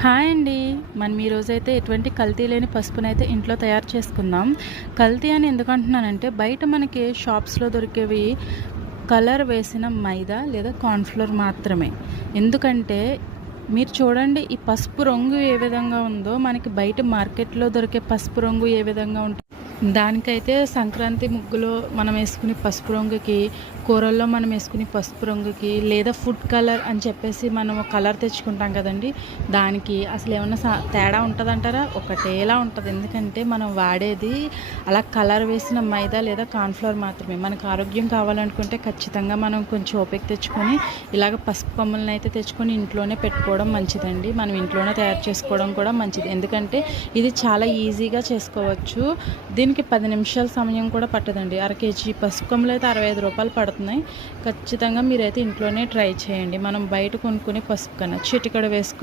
Hi అండి. మనం ఈరోజైతే ఎటువంటి కల్తీ లేని పసుపునైతే ఇంట్లో తయారు చేసుకుందాం. కల్తీ అని ఎందుకు అంటున్నానంటే, బయట మనకి షాప్స్‌లో దొరికేవి కలర్ వేసిన మైదా లేదా కార్న్‌ఫ్లోర్ మాత్రమే. ఎందుకంటే మీరు చూడండి, ఈ పసుపు రంగు ఏ విధంగా ఉందో, మనకి బయట మార్కెట్‌లో దొరికే పసుపు రంగు ఏ విధంగా ఉంటుందో, దానికైతే సంక్రాంతి ముగ్గులో మనం వేసుకునే పసుపు రంగుకి, కూరల్లో మనం వేసుకునే పసుపు రంగుకి, లేదా ఫుడ్ కలర్ అని చెప్పేసి మనము కలర్ తెచ్చుకుంటాం కదండీ! దానికి అసలు ఏమన్నా తేడా ఉంటదంటారా? ఒకటేలా ఉంటది. ఎందుకంటే మనం వాడేది అలా కలర్ వేసిన మైదా లేదా కార్న్‌ఫ్లోర్ మాత్రమే. మనకు ఆరోగ్యం కావాలనుకుంటే ఖచ్చితంగా మనం కొంచెం ఓపిక తెచ్చుకొని ఇలాగ పసుపు కొమ్ములనైతే తెచ్చుకొని ఇంట్లోనే పెట్టుకోవడం మంచిదండి. మనం ఇంట్లోనే తయారు చేసుకోవడం కూడా మంచిది. ఎందుకంటే ఇది చాలా ఈజీగా చేసుకోవచ్చు. దీనికి 10 నిమిషాల సమయం కూడా పట్టదండి. అర కేజీ పసుపు కొమ్ములు అయితే రూ. 65 పడుతున్నాయి. ఖచ్చితంగా మీరైతే ఇంట్లోనే ట్రై చేయండి. మనం బయట కొనుక్కునే పసుపు కన్నా చిటికెడు వేసుకుని